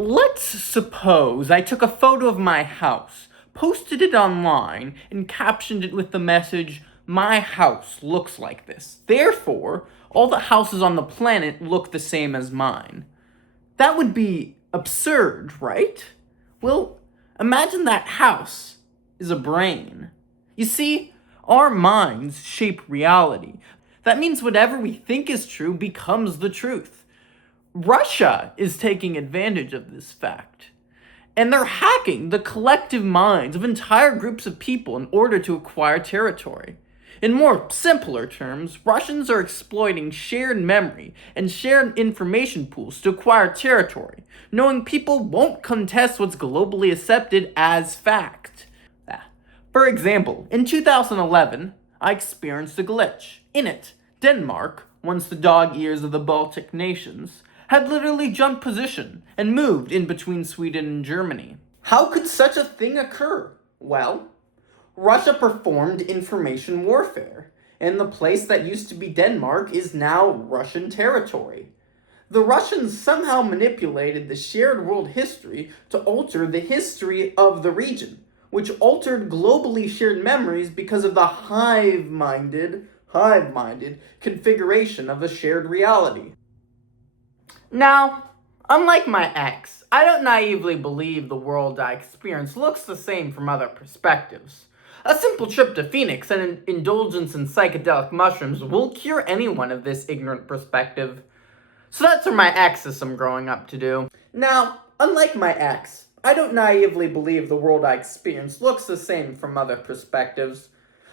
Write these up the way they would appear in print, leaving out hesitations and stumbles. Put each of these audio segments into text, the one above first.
Let's suppose I took a photo of my house, posted it online, and captioned it with the message, "My house looks like this. Therefore, all the houses on the planet look the same as mine." That would be absurd, right? Well, imagine that house is a brain. You see, our minds shape reality. That means whatever we think is true becomes the truth. Russia is taking advantage of this fact. And they're hacking the collective minds of entire groups of people in order to acquire territory. In more simpler terms, Russians are exploiting shared memory and shared information pools to acquire territory, knowing people won't contest what's globally accepted as fact. For example, in 2011, I experienced a glitch. In it, Denmark, once the dog ears of the Baltic nations, had literally jumped position and moved in between Sweden and Germany. How could such a thing occur? Well, Russia performed information warfare, and the place that used to be Denmark is now Russian territory. The Russians somehow manipulated the shared world history to alter the history of the region, which altered globally shared memories because of the hive-minded configuration of a shared reality. Now, unlike my ex, I don't naively believe the world I experience looks the same from other perspectives. A simple trip to Phoenix and an indulgence in psychedelic mushrooms will cure anyone of this ignorant perspective. So that's for my exism growing up to do. Now, unlike my ex, I don't naively believe the world I experience looks the same from other perspectives.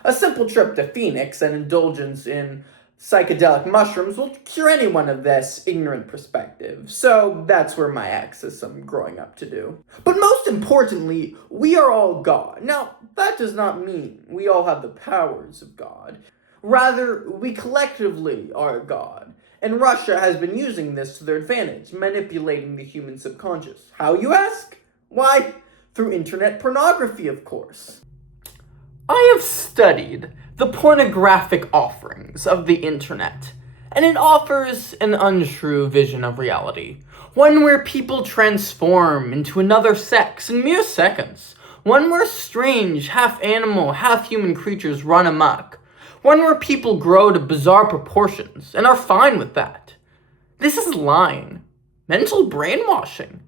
A simple trip to Phoenix and indulgence in psychedelic mushrooms will cure anyone of this ignorant perspective. So that's where my exism growing up to do. But most importantly, we are all God. Now, that does not mean we all have the powers of God. Rather, we collectively are God. And Russia has been using this to their advantage, manipulating the human subconscious. How, you ask? Why, through internet pornography, of course. I have studied the pornographic offerings of the internet, and it offers an untrue vision of reality. One where people transform into another sex in mere seconds. One where strange, half-animal, half-human creatures run amok. One where people grow to bizarre proportions and are fine with that. This is lying. Mental brainwashing.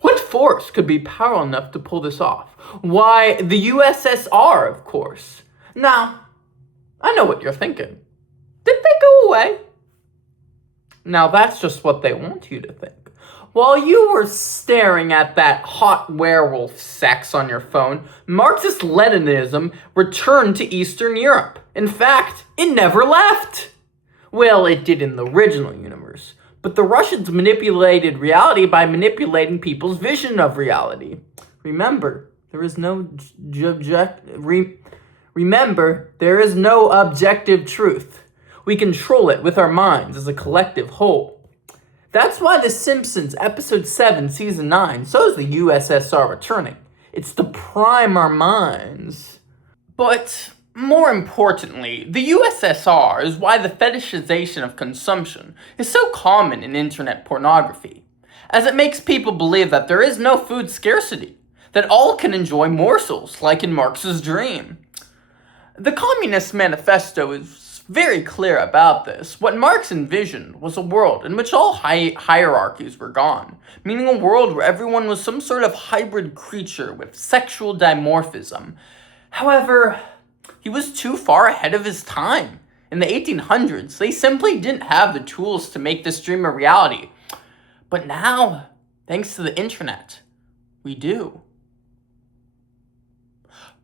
What force could be powerful enough to pull this off? Why, the USSR, of course. Now, I know what you're thinking. Did they go away? Now, that's just what they want you to think. While you were staring at that hot werewolf sex on your phone, Marxist-Leninism returned to Eastern Europe. In fact, it never left. Well, it did in the original universe. But the Russians manipulated reality by manipulating people's vision of reality. Remember, there is no objective truth. We control it with our minds as a collective whole. That's why The Simpsons Episode 7, Season 9, so is the USSR returning. It's to prime our minds. But more importantly, the USSR is why the fetishization of consumption is so common in internet pornography, as it makes people believe that there is no food scarcity, that all can enjoy morsels, like in Marx's dream. The Communist Manifesto is very clear about this. What Marx envisioned was a world in which all hierarchies were gone, meaning a world where everyone was some sort of hybrid creature with sexual dimorphism. However, he was too far ahead of his time. In the 1800s, they simply didn't have the tools to make this dream a reality. But now, thanks to the internet, we do.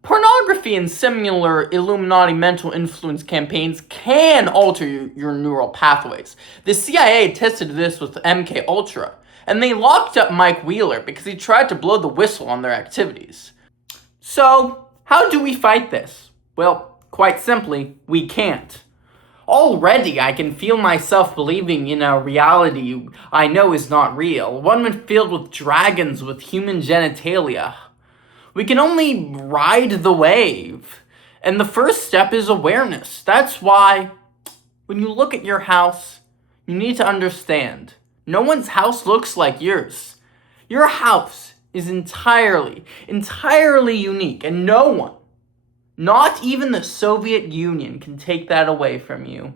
Pornography and similar Illuminati mental influence campaigns can alter your neural pathways. The CIA tested this with MK Ultra, and they locked up Mike Wheeler because he tried to blow the whistle on their activities. So, how do we fight this? Well, quite simply, we can't. Already, I can feel myself believing in a reality I know is not real, one filled with dragons with human genitalia. We can only ride the wave. And the first step is awareness. That's why, when you look at your house, you need to understand, no one's house looks like yours. Your house is entirely unique, and no one, not even the Soviet Union, can take that away from you.